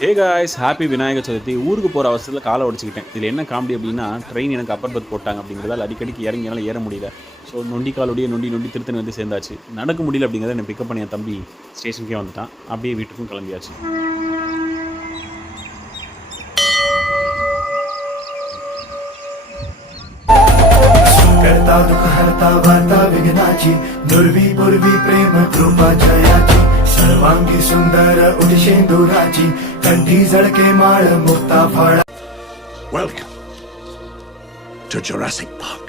Hey guys, happy Vinayagar சதுர்த்தி. ஊருக்கு போகிற அவசரத்தில் காலை உடச்சிக்கிட்டேன். இதில் என்ன காமெடி அப்படின்னா, ட்ரெயின் எனக்கு அப்பர் பர்த் போட்டாங்க அப்படிங்கிறதால அடிக்கடிக்கு என்னால் ஏற முடியல. ஸோ நொண்டி காலோடைய நொண்டி திருத்தணி வந்து சேர்ந்தாச்சு. நடக்க முடியல அப்படிங்கிறத என்னை பிக்கப் பண்ணி என் தம்பி ஸ்டேஷனுக்கே வந்துட்டான். அப்படியே வீட்டுக்கும் கிளம்பியாச்சு. करता दुख हरता वार्ता विघ्नाची दुर्वी पूर्वी प्रेम कृपा जयाची सर्वांगी सुंदर उदिशेंदुराची कंठी झळके माळ मुक्ता फळा. Welcome to Jurassic Park.